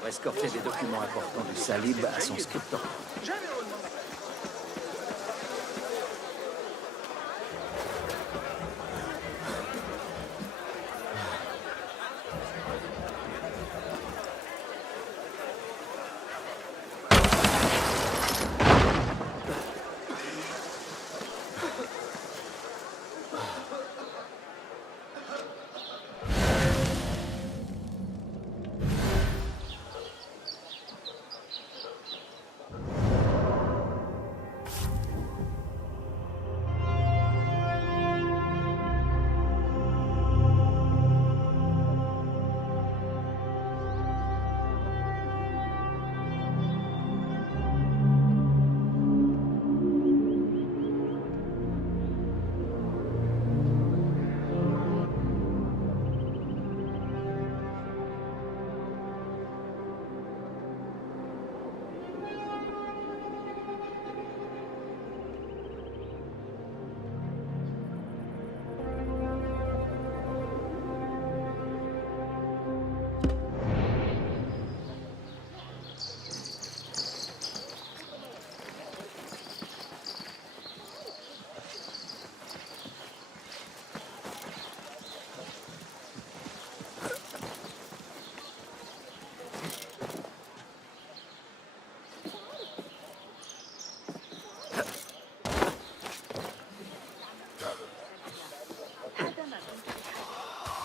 Pour escorter des documents importants du Salib à son scripteur.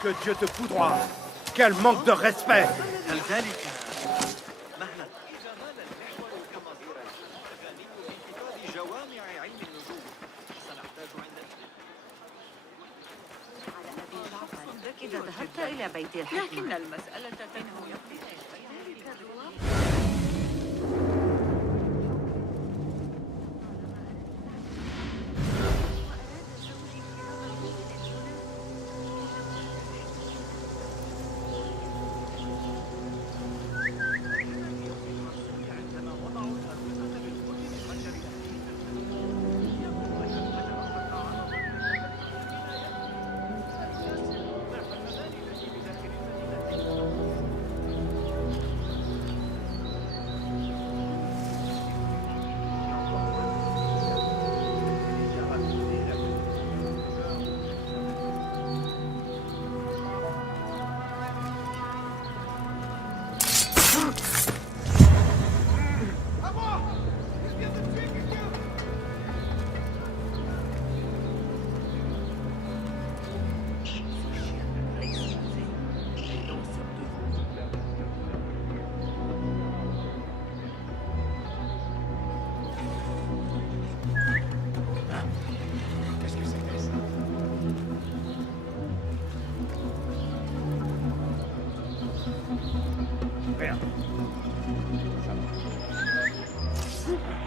Que Dieu te foudroie! Quel manque de respect! إذا ذهبت إلى بيت الحكمة لكن المسألة تنهي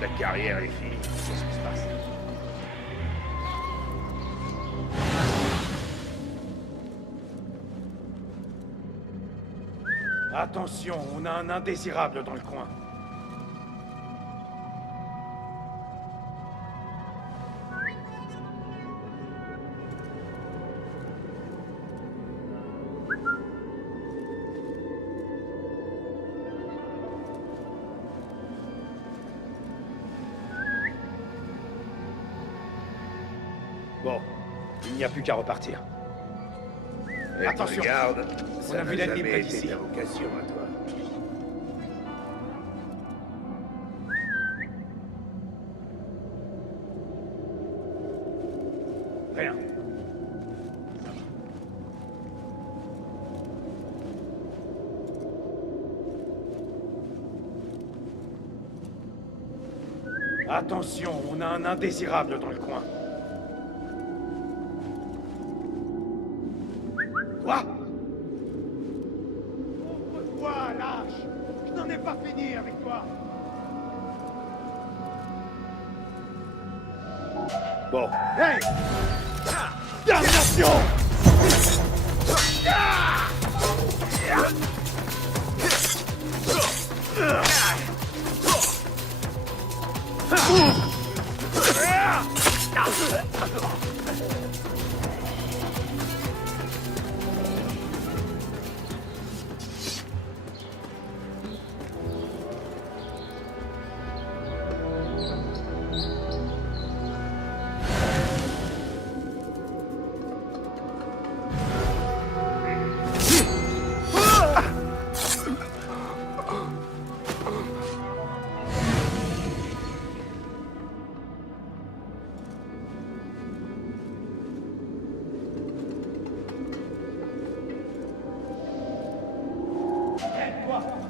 Ta carrière est finie. Qu'est-ce qui se passe? Attention, on a un indésirable dans le coin. Bon, il n'y a plus qu'à repartir. Et Attention, regarde, on ça a vu n'a l'ennemi jamais près été d'ici. ta vocation à toi. Rien. Attention, on a un indésirable dans le coin. Quoi? Ouvre-toi, lâche! Je n'en ai pas fini avec toi! Bon. Hey! Damnation!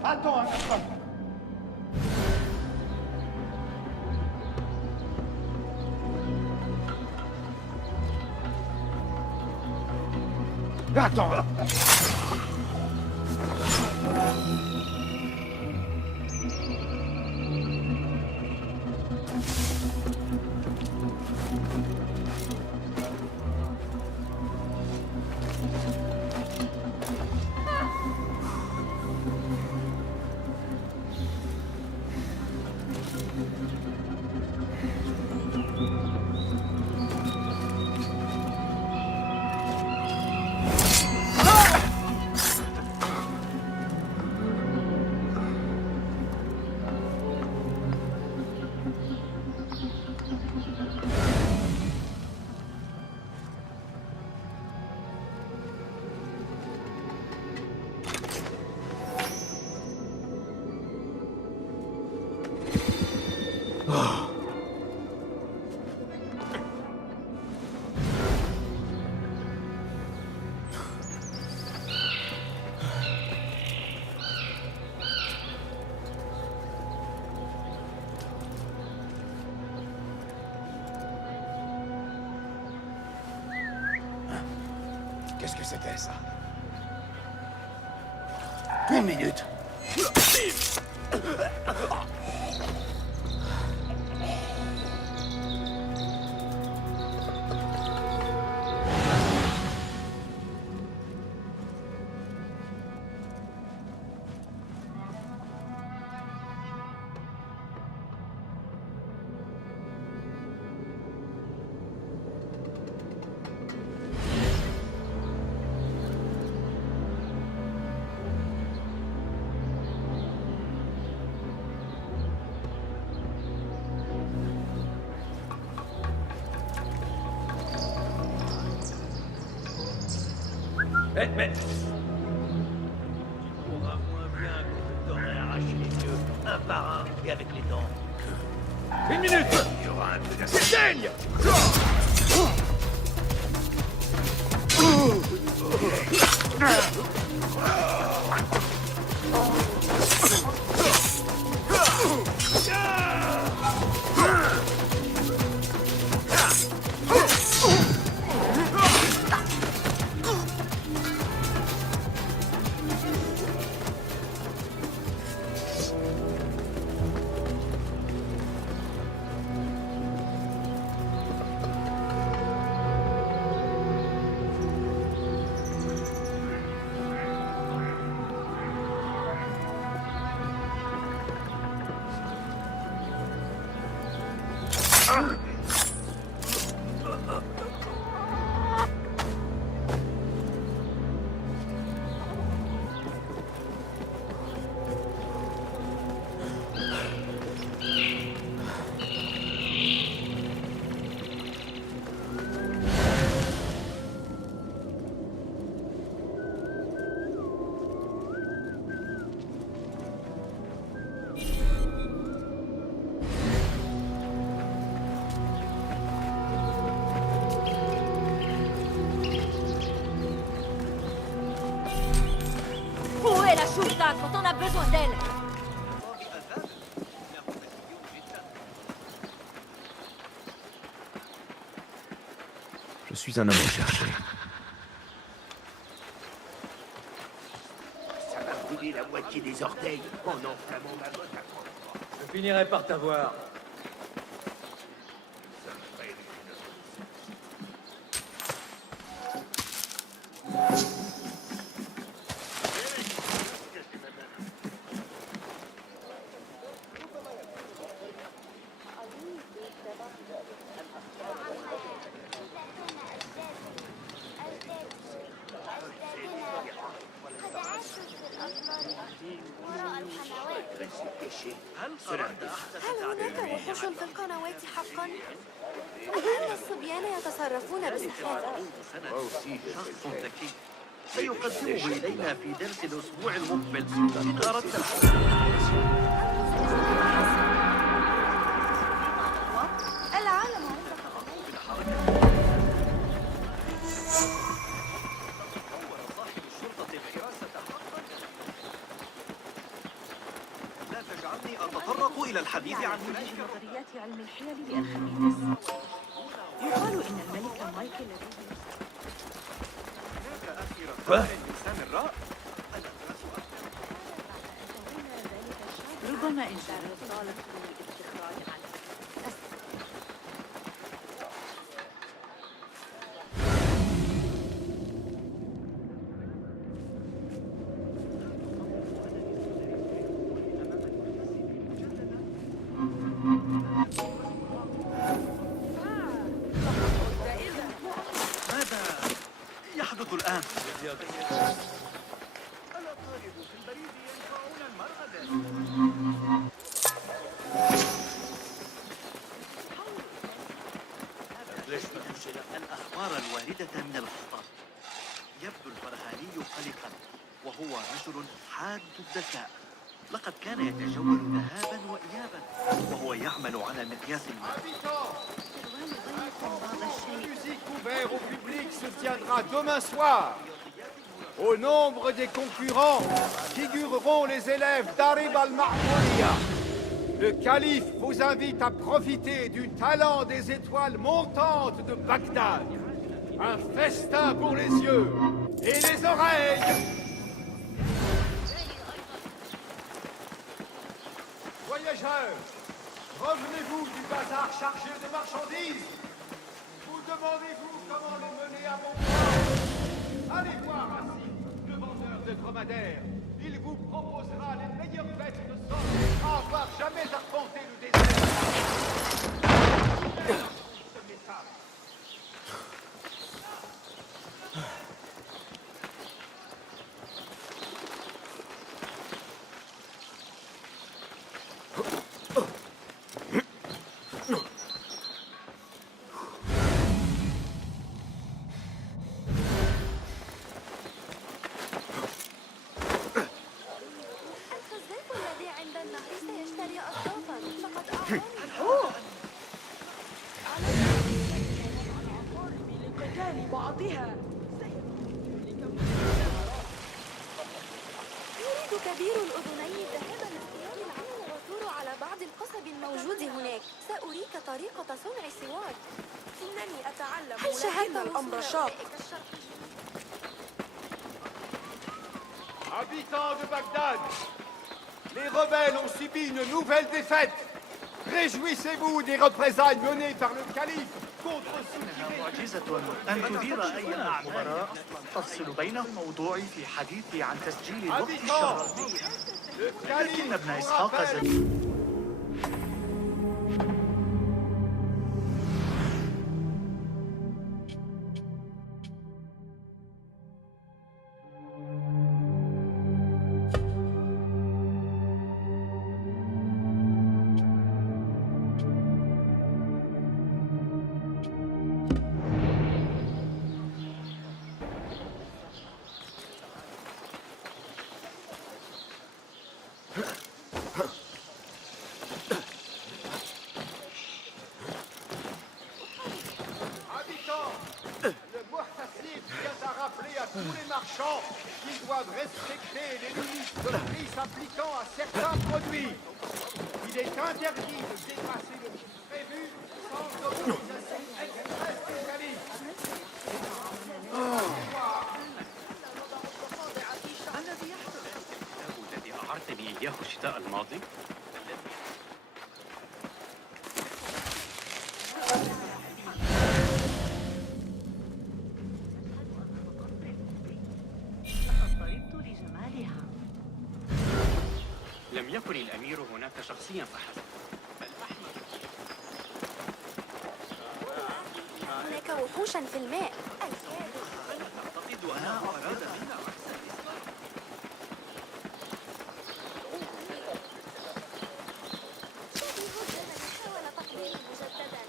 Attends un instant. Attends. Qu'est-ce que c'était, ça? Une minute. Mais... Tu pourras moins bien qu'on t'aurait arraché les yeux, un par un, et avec les dents. Une minute! Il y aura un peu d'assistance. Saigne! Où est la Shulta quand on a besoin d'elle? Je suis un homme recherché. Ça va brûler la moitié des orteils en enflammant ma botte à prendre. Je finirai par t'avoir. هل هناك وحوش في القنوات حقا؟ أم الصبيان يتصرفون بسخافة؟ شخص ذكي سيقدمه إلينا في درس الأسبوع المقبل إن أردت العالم أتطرق إلى الحديث عن أولئك نظريات علم الحيل لأرخميدس. يقال إن الملك مايكل الإنسان الراء. ربما إن كانت طالت بالاستخراج عنه. ماذا يحدث الآن؟ الأخبار الواردة من الخطاب. يبدو البرهاني قلقا، وهو رجل حاد الذكاء. لقد كان يتجول ذهابا وإيابا، وهو يعمل على مقياس ما. Musique ouvert au public se tiendra demain soir. Au nombre des concurrents figureront les élèves d'Arib al-Mahmoudiyya. Le calife vous invite à profiter du talent des étoiles montantes de Bagdad. Un festin pour les yeux et les oreilles. Voyageurs, revenez-vous du bazar chargé de marchandises? Vous demandez-vous comment les mener à bon port? Allez voir ainsi le vendeur de dromadaires. Il vous proposera les meilleures bêtes de sorte à avoir jamais arpenté le désert. Ce métal. الخزاف الذي عند النهر سيشتري أصدافا. فقد أعطاني لقتال بعضها. يريد كبير الأذنين ذهاب لاصطياد العلم والعثور على بعض القصب الموجود هناك. سأريك طريقة صنع سوار. إنني أتعلم. هل شاهدت الأمر شاق؟ Habitants de Bagdad, les rebelles ont subi une nouvelle défaite. Réjouissez-vous des représailles menées par le calife contre ceux qui معجزة أن تدير أي الخبراء تفصل بين الموضوع في حديثي عن تسجيل الوقت الشرعي. le لكن calife ابن vous إسحاق rappelle زكي. Habitants, le Muhtasib vient à rappeler à tous les marchands qu'ils doivent respecter les limites de prix s'appliquant à certains produits. Il est interdit de dépasser le prix prévu sans autorisation expresse du calife. الذي أعرتني إياه الشتاء الماضي؟ طربت لجمالها. لم يكن الأمير هناك شخصيا فحسب، بل أحمد. هناك وحوشا في الماء. أعتقد أنه أراد منا عكس الإسلام. شبيه الزمن حاول تقليدي مجددا.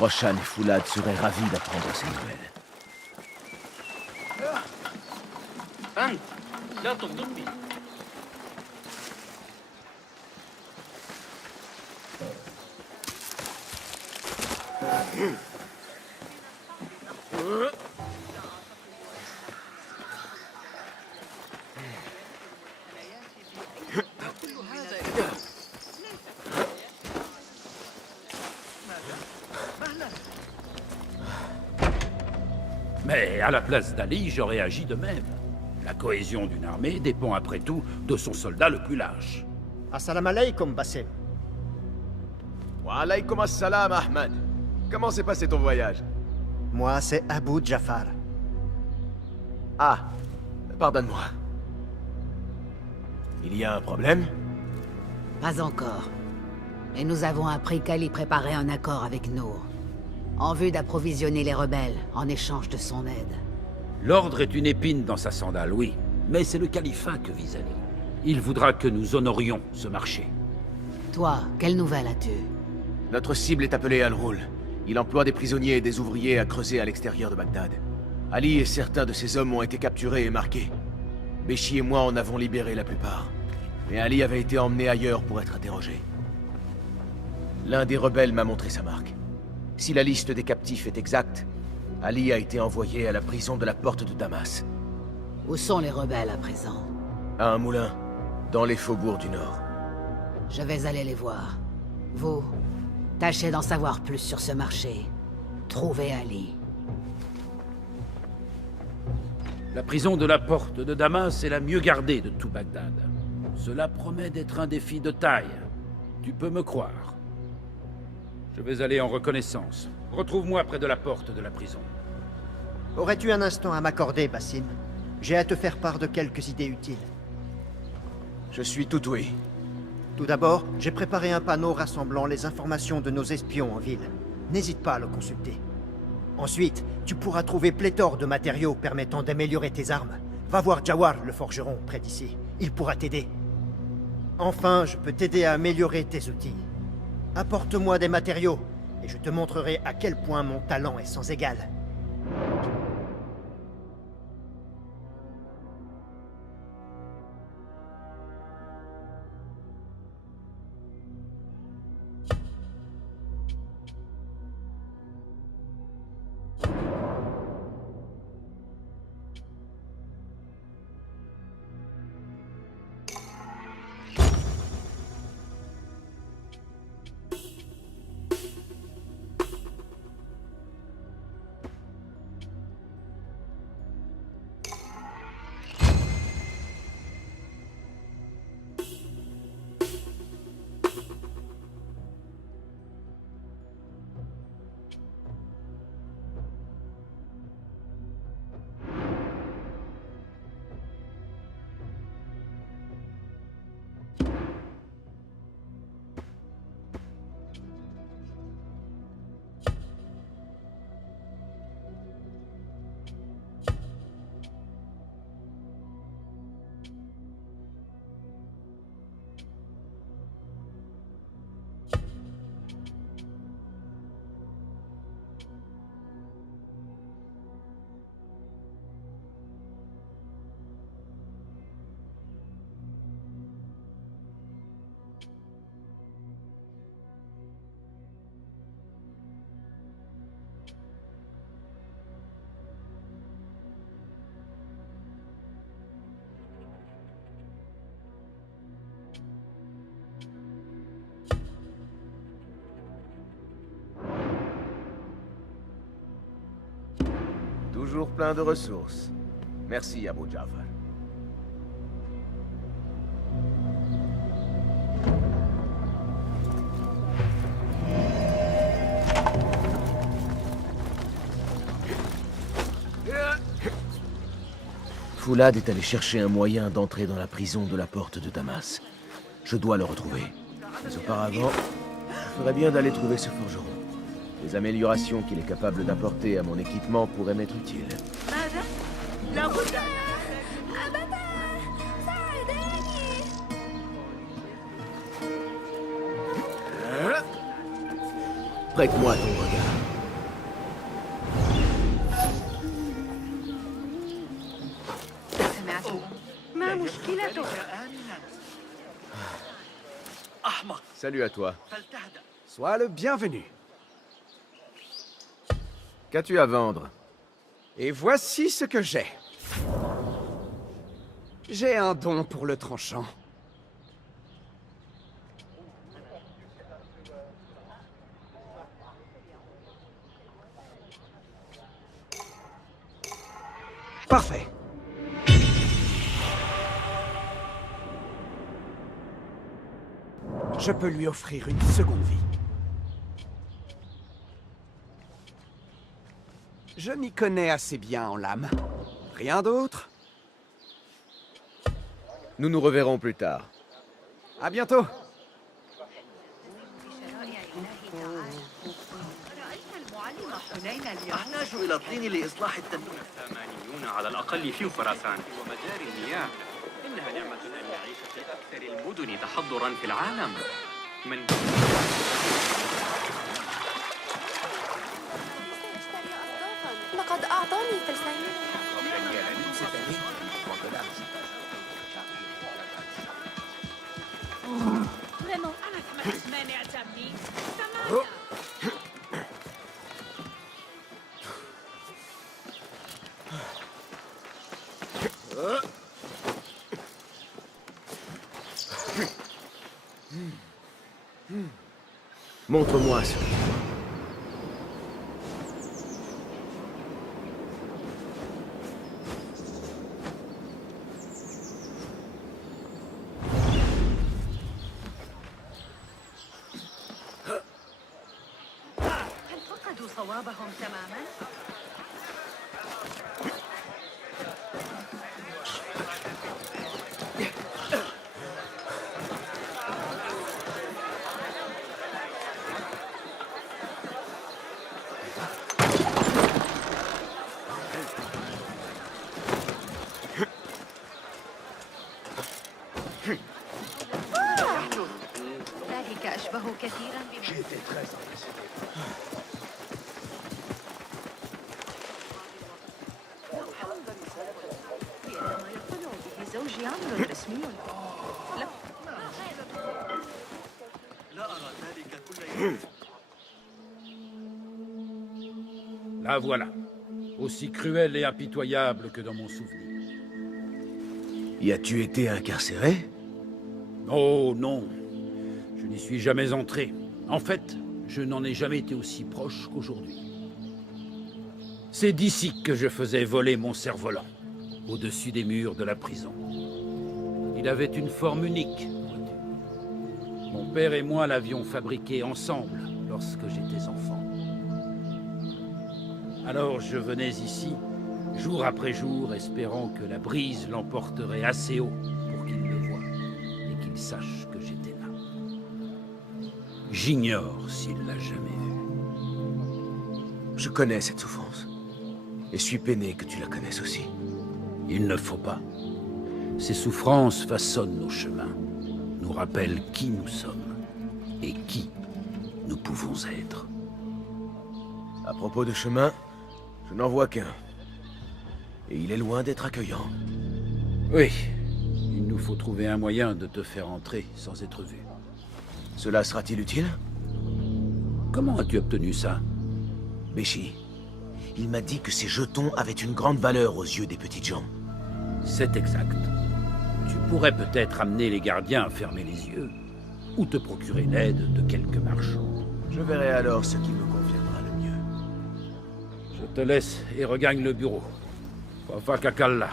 Roshan et Foulad seraient ravis d'apprendre ces nouvelles. أنت لا تغضبني. Mais à la place d'Ali, j'aurais agi de même. La cohésion d'une armée dépend après tout de son soldat le plus lâche. Assalamu alaikum, Bassem. Wa alaykoum assalam, Ahmad. Comment s'est passé ton voyage? Moi, c'est Abu Jafar. Ah, pardonne-moi. Il y a un problème? Pas encore. Mais nous avons appris qu'Ali préparait un accord avec nous, en vue d'approvisionner les rebelles en échange de son aide. L'ordre est une épine dans sa sandale, oui. Mais c'est le califat que vise Ali. Il voudra que nous honorions ce marché. Toi, quelle nouvelle as-tu? Notre cible est appelée Al-Roul. Il emploie des prisonniers et des ouvriers à creuser à l'extérieur de Bagdad. Ali et certains de ses hommes ont été capturés et marqués. Béchi et moi en avons libéré la plupart. Mais Ali avait été emmené ailleurs pour être interrogé. L'un des rebelles m'a montré sa marque. Si la liste des captifs est exacte, Ali a été envoyé à la prison de la Porte de Damas. Où sont les rebelles à présent? À un moulin, dans les faubourgs du Nord. Je vais aller les voir. Vous, tâchez d'en savoir plus sur ce marché. Trouvez Ali. La prison de la Porte de Damas est la mieux gardée de tout Bagdad. Cela promet d'être un défi de taille. Tu peux me croire. Je vais aller en reconnaissance. Retrouve-moi près de la porte de la prison. Aurais-tu un instant à m'accorder, Bassim? J'ai à te faire part de quelques idées utiles. Je suis tout ouïe. Tout d'abord, j'ai préparé un panneau rassemblant les informations de nos espions en ville. N'hésite pas à le consulter. Ensuite, tu pourras trouver pléthore de matériaux permettant d'améliorer tes armes. Va voir Jawar, le forgeron, près d'ici. Il pourra t'aider. Enfin, je peux t'aider à améliorer tes outils. Apporte-moi des matériaux, et je te montrerai à quel point mon talent est sans égal. Toujours plein de ressources. Merci, Abu Jafar. Foulad est allé chercher un moyen d'entrer dans la prison de la Porte de Damas. Je dois le retrouver. Mais auparavant, il ferait bien d'aller trouver ce forgeron. Les améliorations qu'il est capable d'apporter à mon équipement pourraient m'être utiles. Prête-moi ton regard. ما مشكلتك؟ أحمق. Salut à toi. فلتهدأ. Sois le bienvenu. Qu'as-tu à vendre? Et voici ce que j'ai. J'ai un don pour le tranchant. Parfait. Je peux lui offrir une seconde vie. Je m'y connais assez bien en lame. Rien d'autre? Nous nous reverrons plus tard. À bientôt. أحتاج إلى الطين لإصلاح التنوير. 80 على الأقل في خراسان ومجاري المياه. إنها نعمة أن يعيش في أكثر المدن تحضرا في العالم. من لقد أعطاني فلسين. Montre-moi ce. هل فقدوا صوابهم تماما؟ ذلك أشبه كثيرا بما ما يقتنع به زوجي عمل رسمي. لا أرى ذلك كل يوم. La voilà. Aussi cruelle et impitoyable que dans mon souvenir. Y as-tu été incarcéré? Oh non, je n'y suis jamais entré. En fait, je n'en ai jamais été aussi proche qu'aujourd'hui. C'est d'ici que je faisais voler mon cerf-volant, au-dessus des murs de la prison. Il avait une forme unique, vois-tu. Mon père et moi l'avions fabriqué ensemble lorsque j'étais enfant. Alors je venais ici, jour après jour, espérant que la brise l'emporterait assez haut pour qu'il me voie et qu'il sache que j'étais là. J'ignore s'il l'a jamais vu. Je connais cette souffrance. Et suis peiné que tu la connaisses aussi. Il ne faut pas. Ces souffrances façonnent nos chemins, nous rappellent qui nous sommes et qui nous pouvons être. À propos de chemin, je n'en vois qu'un. Et il est loin d'être accueillant. Oui, il nous faut trouver un moyen de te faire entrer sans être vu. Cela sera-t-il utile? Comment as-tu obtenu ça? Béchi, il m'a dit que ces jetons avaient une grande valeur aux yeux des petites gens. C'est exact. Tu pourrais peut-être amener les gardiens à fermer les yeux, ou te procurer l'aide de quelques marchands. Je verrai alors ce qui me conviendra le mieux. Je te laisse et regagne le bureau. Fafa Kakalla.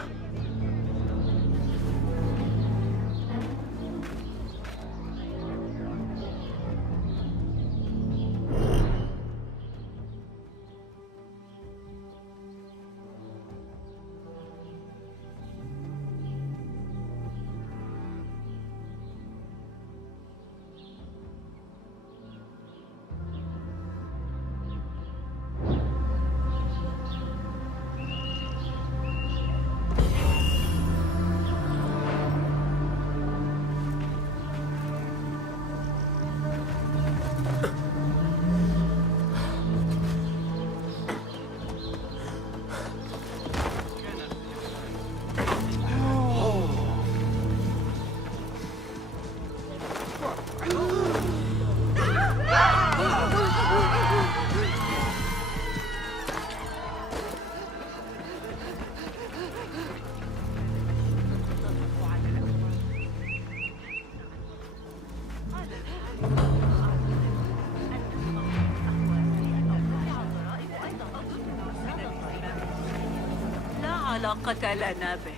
قتلنا به.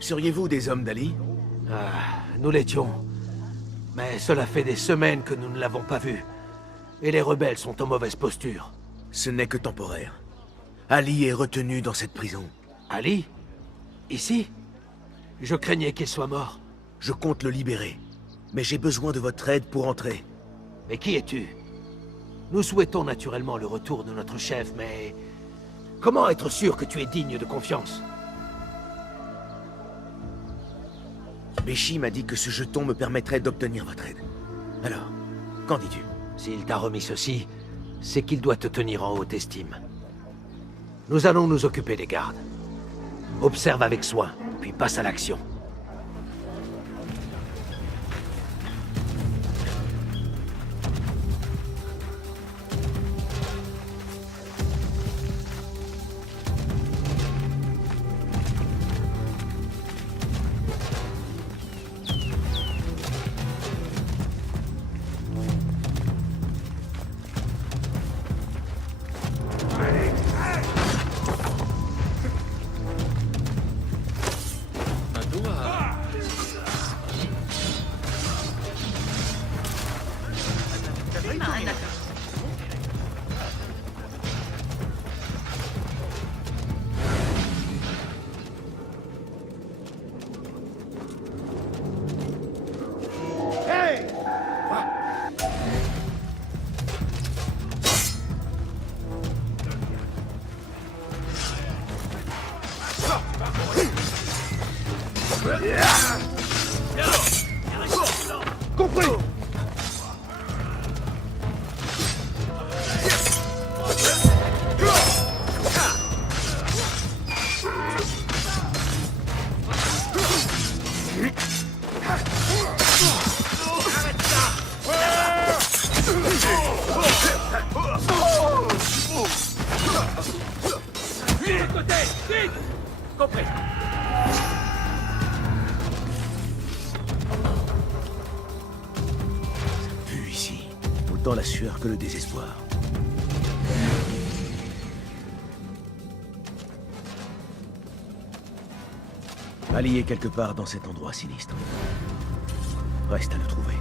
Seriez-vous des hommes d'Ali? Nous l'étions. Mais cela fait des semaines que nous ne l'avons pas vu. Et les rebelles sont en mauvaise posture. Ce n'est que temporaire. Ali est retenu dans cette prison. Ali? Ici? Je craignais qu'il soit mort. Je compte le libérer. Mais j'ai besoin de votre aide pour entrer. Mais qui es-tu? Nous souhaitons naturellement le retour de notre chef, mais... Comment être sûr que tu es digne de confiance? Béchi m'a dit que ce jeton me permettrait d'obtenir votre aide. Alors, qu'en dis-tu? S'il t'a remis ceci, c'est qu'il doit te tenir en haute estime. Nous allons nous occuper des gardes. Observe avec soin, puis passe à l'action. Compris! Compris. Vu ici, autant la sueur que le désespoir. Ali est quelque part dans cet endroit sinistre. Reste à le trouver.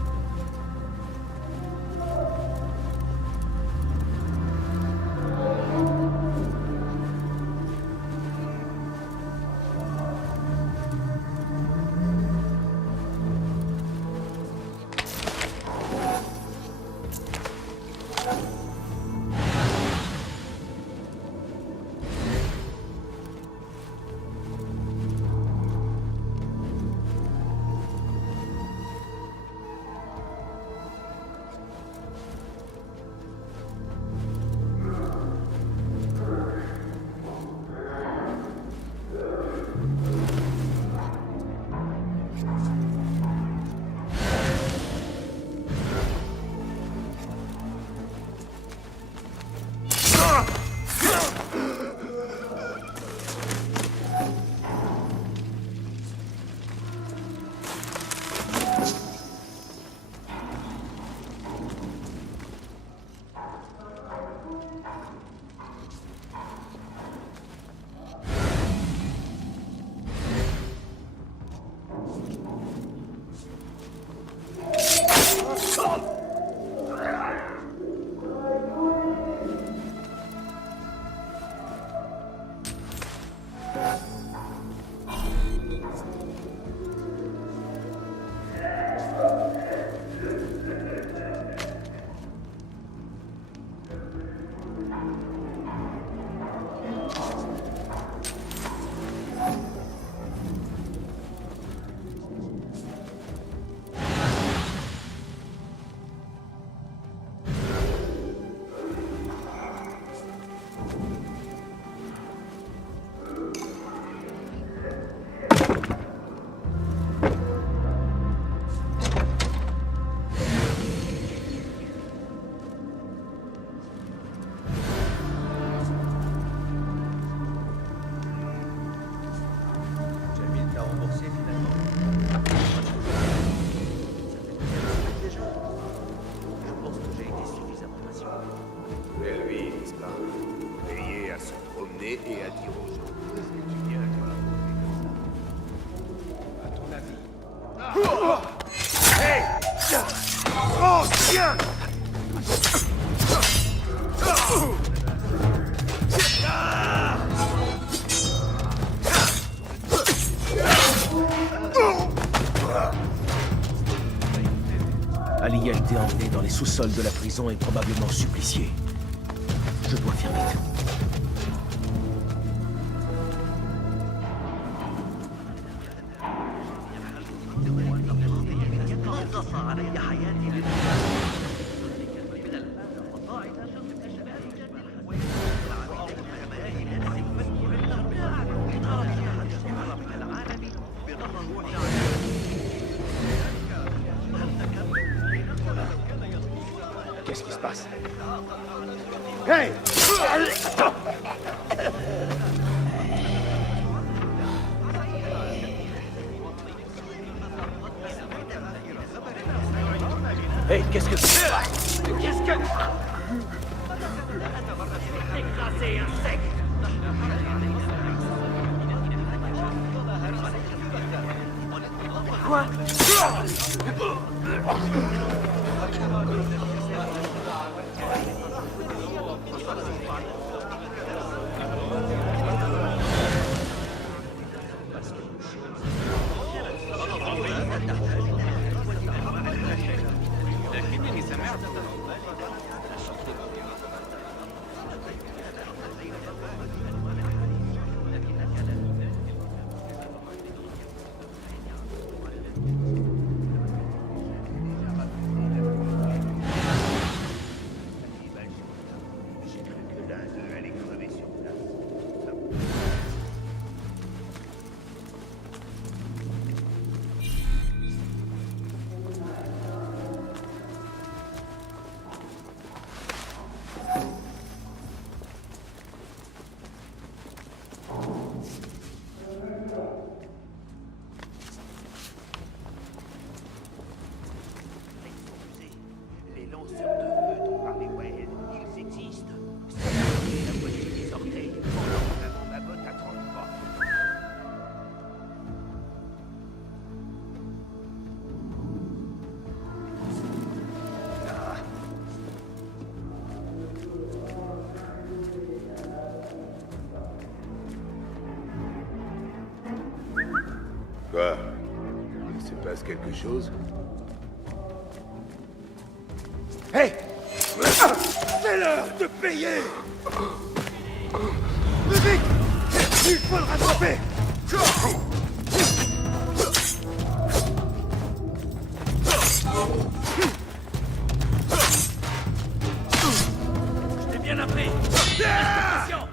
Et lui, disparu. Veillez à ce Hey! Oh, tiens! Ali a été emmené dans les sous-sols de la prison et probablement supplicié. Je dois faire vite. Qu'est-ce qui se passe? Hey! Hey, qu'est-ce que... Qu'est-ce que... Écrasé, insecte! Quoi? لكنني سمعت J'ai cru que l'un d'eux allait crever sur place. Les lanceurs de feu dont parlait Wade, ils existent. C'est la moitié des orteils. Avant ma botte à 30 pas. Quoi? Il se passe quelque chose? Hey! C'est l'heure de payer! Mais vite! Il faut le rattraper! Je t'ai bien appris. Attention.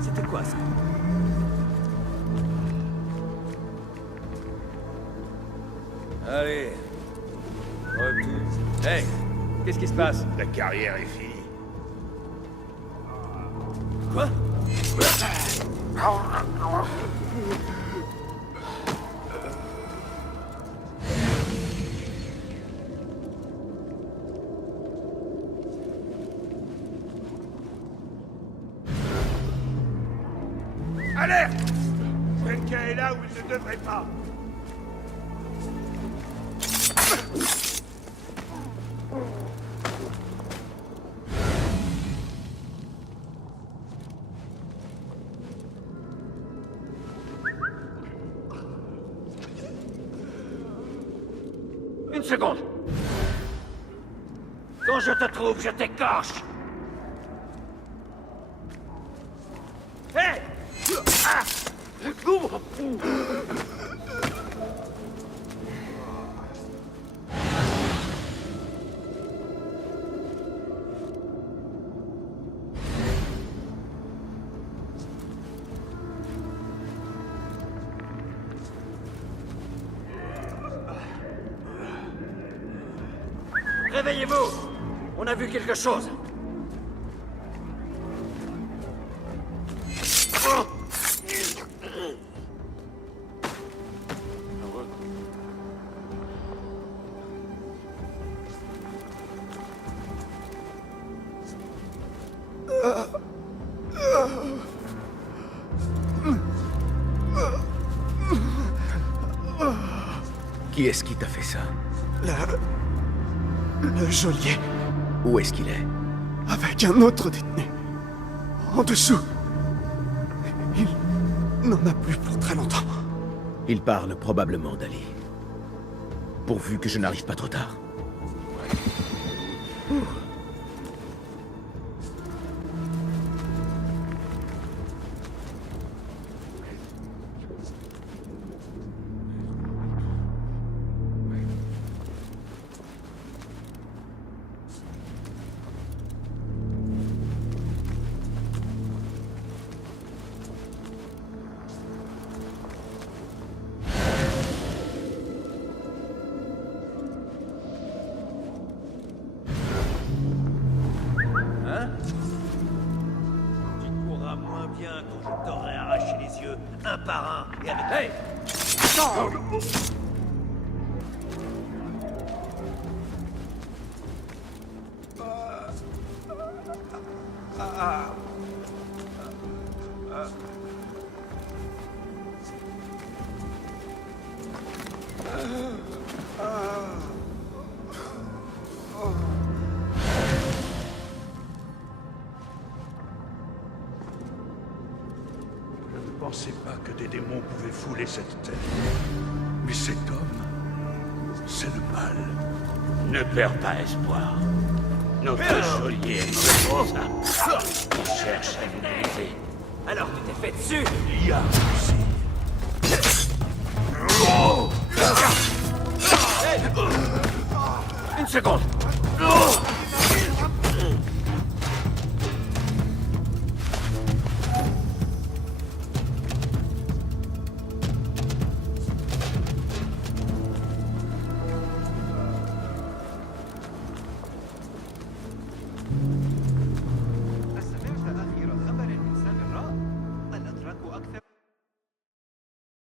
C'était quoi ça? Allez. Retour. Hey, qu'est-ce qui se passe? La carrière est finie. Quoi? Alerte! Quelqu'un est là où il ne devrait pas. Une seconde. Quand je te trouve, je t'écorche. Hé! Réveillez-vous! On a vu quelque chose! Qui est-ce qui t'a fait ça? Le geôlier. Où est-ce qu'il est? Avec un autre détenu. En dessous. Il n'en a plus pour très longtemps. Il parle probablement d'Ali. Pourvu que je n'arrive pas trop tard. Je t'aurais arraché les yeux, un par un, et avec... Hey! Je ne pensais pas que des démons pouvaient fouler cette terre. Mais cet homme, c'est le mal. Ne perds pas espoir. Notre geôlier est mauvais pour ça. Il cherche à nous briser. Alors tu t'es fait dessus. Il y a aussi. Une seconde.